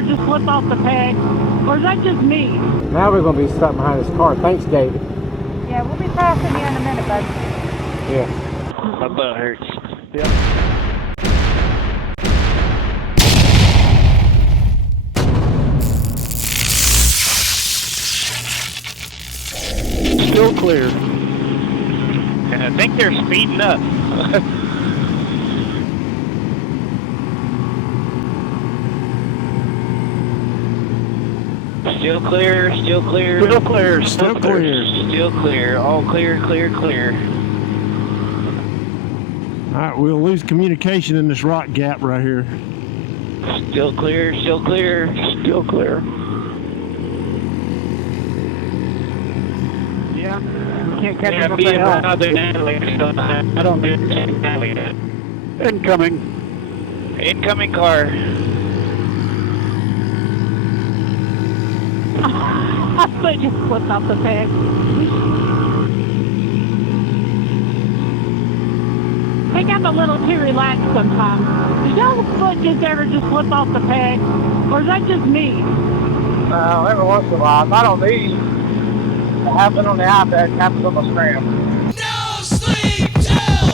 ever just slip off the peg? Or is that just me? Now we're going to be stuck behind this car. Thanks, David. Yeah, we'll be passing you in a minute, bud. Yeah. My butt hurts. Yep. Still clear. And I think they're speeding up. Still clear, still clear. Still clear, still clear. Still clear, all clear, clear, clear. All right, we'll lose communication in this rock gap right here. Still clear, still clear, still clear. Yeah. We can't catch Yeah, them be if they help. another navigator. I don't need to navigate. Incoming. Incoming car. My foot just slipped off the peg. I think I'm a little too relaxed sometimes. Does y'all's foot just ever just slip off the peg? Or is that just me? Every once in a while. Not on these. It happens on the iPad. It happens on the scram. No sleep till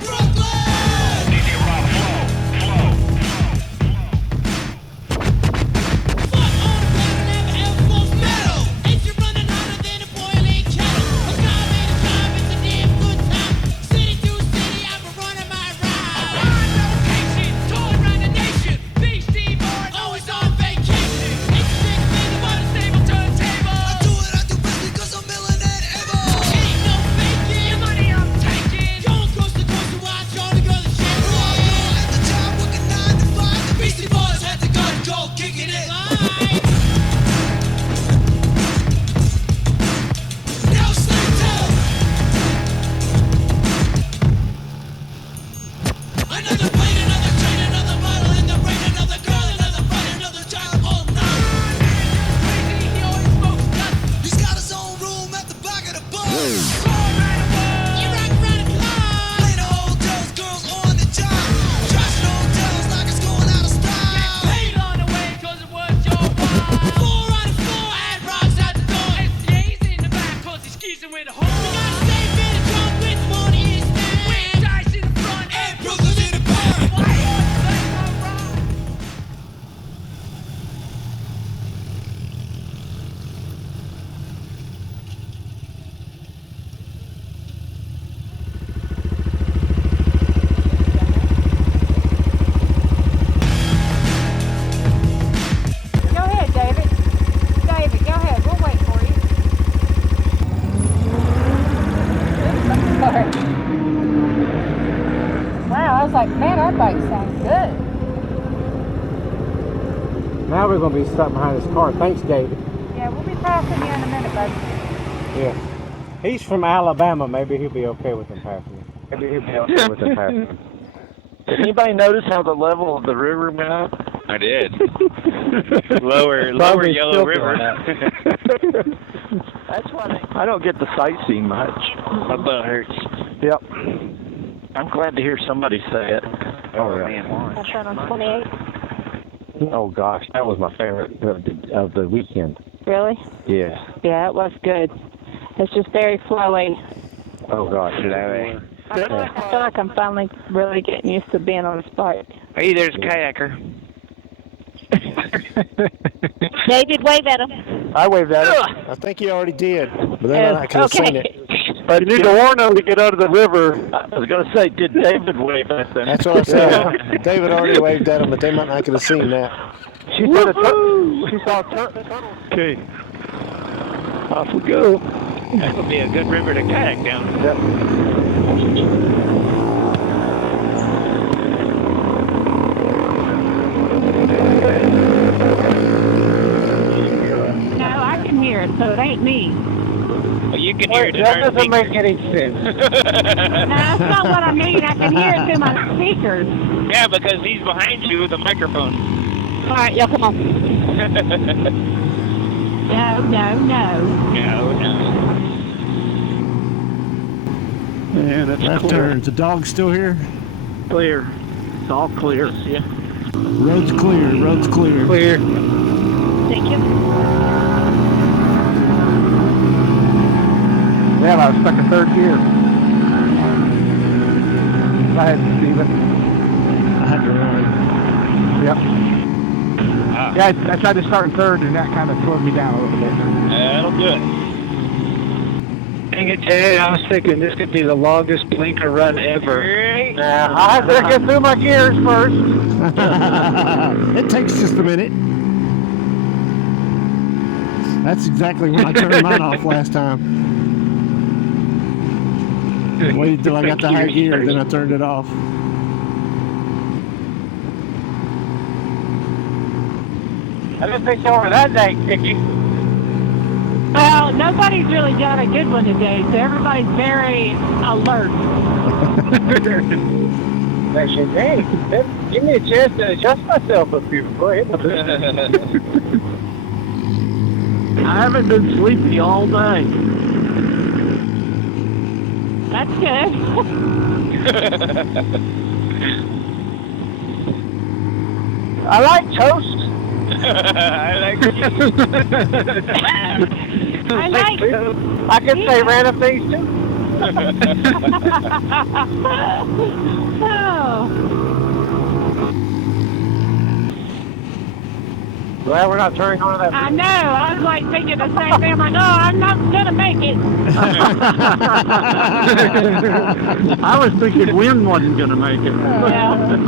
Brooklyn! DJ Rock, flow. Foot on the ground and never ever falls metal. If you're running hotter than a boiling kettle. A job ain't a job, it's a damn good time. City to city, I've been running my ride. On location, touring around the nation. Beastie Boys always on vacation. It's a big thing about a stable turntable. I do best because I'm millionaire ever. Ain't no faking, your money I'm taking. Going coast to coast to watch all the girls and shit. At the job working 9 to 5. The Beastie Boys had the gun, go kicking it. No sleep till another plane, another train, another bottle in the rain, another girl, another fight, another job all night. Crazy, he always smokes nuts. He's got his own room at the back of the bus. You rock around the clock. Play the hotels, girls on the job. Trash the hotels like it's going out of style. Paid on the way 'cause it was your wild. 4 out of 4 had rocks at the door. SDA's in the back 'cause he's skeezing with a whore. We got a safe in the trunk with money in his hand. With dice in the front and Brooklyn in the back. Why you always play my ride? Go ahead, David. David, go ahead. We'll wait for you. Wow, I was like, man, our bike sounds good. Now we're going to be stuck behind this car. Thanks, David. Yeah, we'll be passing you in a minute, bud. Yeah. He's from Alabama. Maybe he'll be okay with him passing. Maybe he'll be okay with him passing. Did anybody notice how the level of the river went up? I did. lower Probably Yellow still River. going That's why I don't get to sightsee much. my butt hurts. Yep. I'm glad to hear somebody say it. Oh, yeah. Man, why? That's right on 28. Oh, gosh. That was my favorite of the weekend. Really? Yeah. Yeah, it was good. It's just very flowing. Oh, gosh. I feel like I'm finally really getting used to being on this bike. Hey, there's a kayaker. David, wave at him. I waved at him. I think he already did, but then I could have seen it. But You need to warn them to get out of the river. I was going to say, did David wave at them? That's what I said. David already waved at him, but they might not could have seen that. She said she saw a turtle. Okay. Off we go. That would be a good river to kayak down. Yep. No, I can hear it, so it ain't me. Well, you can hear it in That our doesn't make speakers. any sense. No, that's not what I mean. I can hear it through my speakers. Yeah, because he's behind you with a microphone. All right, y'all come on. No. No. Man, that's left turn. Is the dog still here? Clear. It's all clear. Yeah. Road's clear. Road's clear. Clear. Thank you. Yeah, I was stuck in third gear. Go ahead, Steven. I had to run. Yep. Yeah, I tried to start in third, and that kind of slowed me down a little bit. That'll do it. Dang it, Ted. I was thinking this could be the longest blinker run ever. I have to get through my gears first. It takes just a minute. That's exactly when I turned mine off last time. Waited till I got the high gear, then I turned it off. I didn't think you were that day, Kiki. Well, nobody's really done a good one today, so everybody's very alert. I said, hey, give me a chance to adjust myself up here before I hit the I haven't been sleepy all day. That's good. I like toast. I like I like. I can say random things too. Oh. Glad we're not turning on that. I know. I was like thinking the same thing. I'm like, no, I'm not gonna make it. I was thinking Wynn wasn't going to make it. Yeah.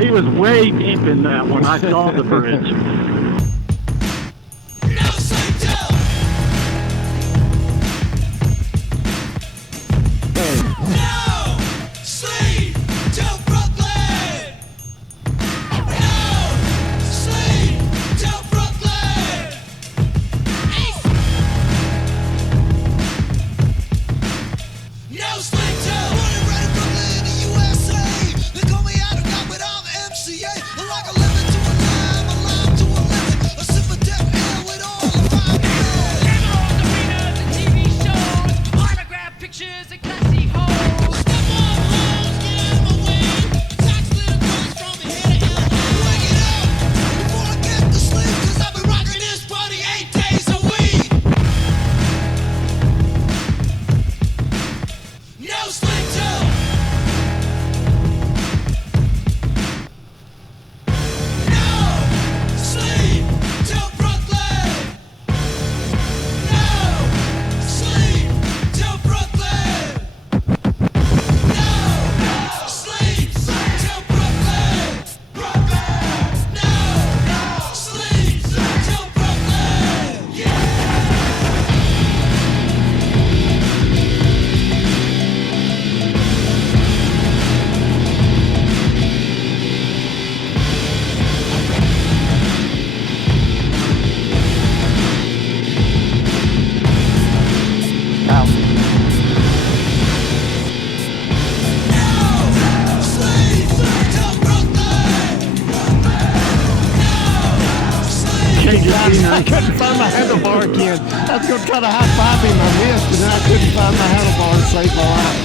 He was way deep in that when I saw the bridge. No sleep till. No sleep till Brooklyn. No sleep till Brooklyn. No sleep till. Born and bred in Brooklyn, in the USA. They call me out of God, but I'm MCA. Like a lemon to a lime, a lime to a lemon. A sip of death air with all the fine men. Never on the arenas and TV shows. Autograph pictures and classy hoes. Step on hoes, get out of my way. Tax little girls from here to LA. Wake it up before I get to sleep. Cause I've been rocking this party 8 days a week. No sleep till. No sleep till Brooklyn. No sleep till Brooklyn. No sleep till Brooklyn. No sleep till Brooklyn. Yeah. No sleep till Brooklyn. No sleep. I couldn't find my handlebar again. I was going to try to high-five him. I missed, and then I couldn't find my handlebar to save my life.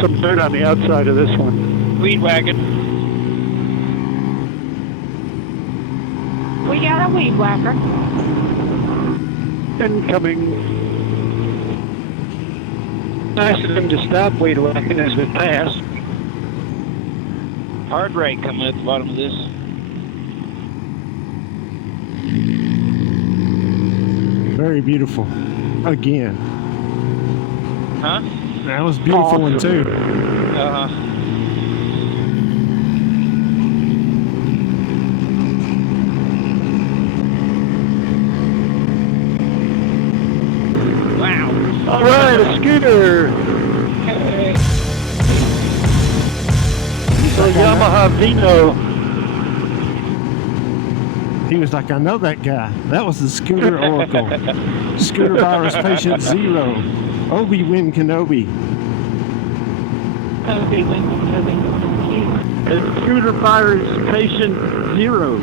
Some dirt on the outside of this one. Weed wagon. We got a weed whacker. Incoming. Nice of them to stop weed whacking as we pass. Hard right coming at the bottom of this. Very beautiful. Again. Huh? That was a beautiful one, too. Wow. All right, a scooter. It's a Yamaha Vino. He was like, I know that guy. That was the Scooter Oracle. Scooter Virus Patient Zero. Obi-Wan Kenobi. Okay, Scooter Virus Patient Zero.